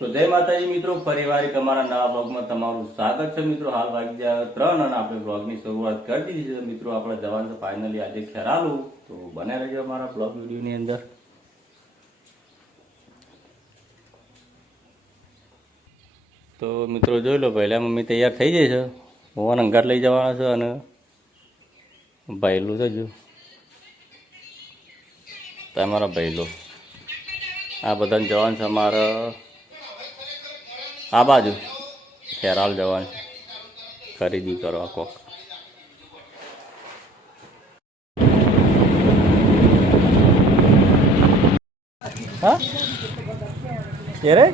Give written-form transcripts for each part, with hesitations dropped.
તો જય માતાજી મિત્રો, ફરીવાર એક અમારા નવા બ્લોગમાં તમારું સ્વાગત છે મિત્રો. હાલ વાગી ગયા 3 અને આપણે બ્લોગની શરૂઆત કરી દીધી છે મિત્રો. આપણે જવાનું છે ફાઇનલી આજે ખેરાલુ, તો બને રહેજો અમારા બ્લોગ વિડીયોની અંદર. તો મિત્રો જોઈ લો, પહેલા મમ્મી તૈયાર થઈ જાય છે, ભગવાન અંગાર લઈ જવાના છે અને ભાઈલું છે જો તમારા ભાઈલો. આ બધાને જવાનું છે અમારે આ બાજુ ખેરાલ જવાનું છે ખરીદી કરવા કોક. હા એ રે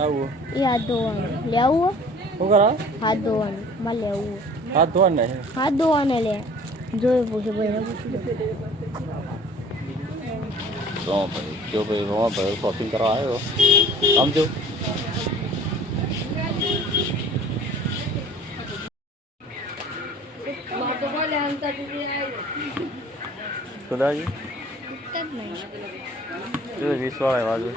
આવું હાથ ધોવાનું લેવું શું કરા હાથ ધોવાનું માં લેવું હાથ ધોવાને હાથ ધોવાને લે જોયું પૂછે ભાઈને પૂછ્યું તો ભાઈ જો ભાઈ રોવા ભાઈ શોપિંગ કરવા આવ્યો સમજો. સુધાજી જો 20 વાળા બાજુ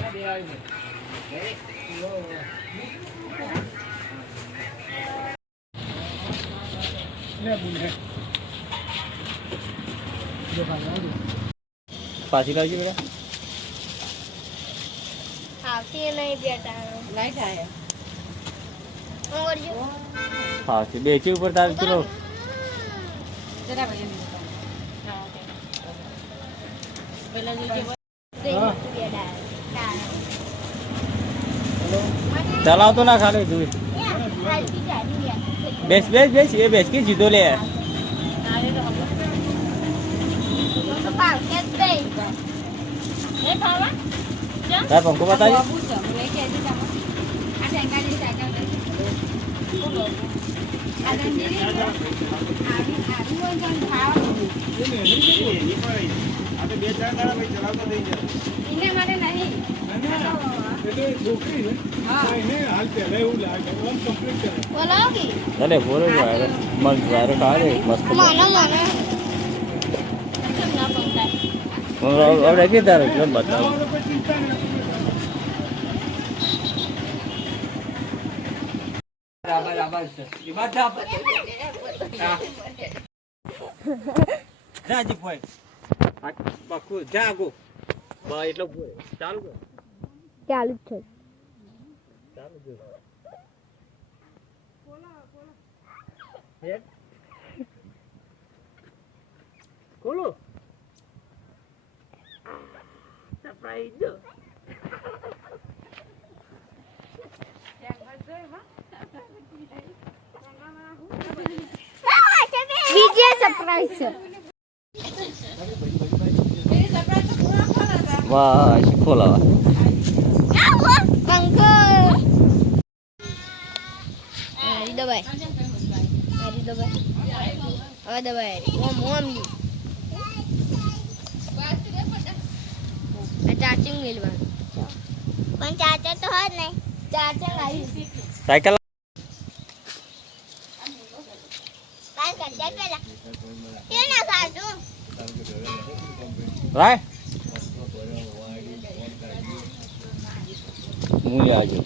પાછી લાવજો બેટા. આવતી નહીં બેટા નહીં થાય હું કરજો પાછી બેચી ઉપર તાર ચલો ચલાવતો ના ખાલી જોઈ બેસ બેસ બેસ એ બેસ કે જીધો લે તાર પંખો બતાવી ભલે બોલો મસ્ત વાયરો કાઢે મસ્ત હવે કે તારે કેમ બતાવો જાજી ફોય પાકુ જાગો બા એટલો ચાલુ કર ચાલુ જ છે ચાલુ કર હેડ ખોલો સરપ્રાઈઝ બીજે સરપ્રાઈઝ છે વાહ ખોલાવા દબાઈ દબાઈ હવે દબાઈ ઓમ ઓમ ચાર્જિંગ મેળવાનું પણ ચાર્જર તો હોય નહીં ચાર્જર આવી સાયકલ રાય હું આજે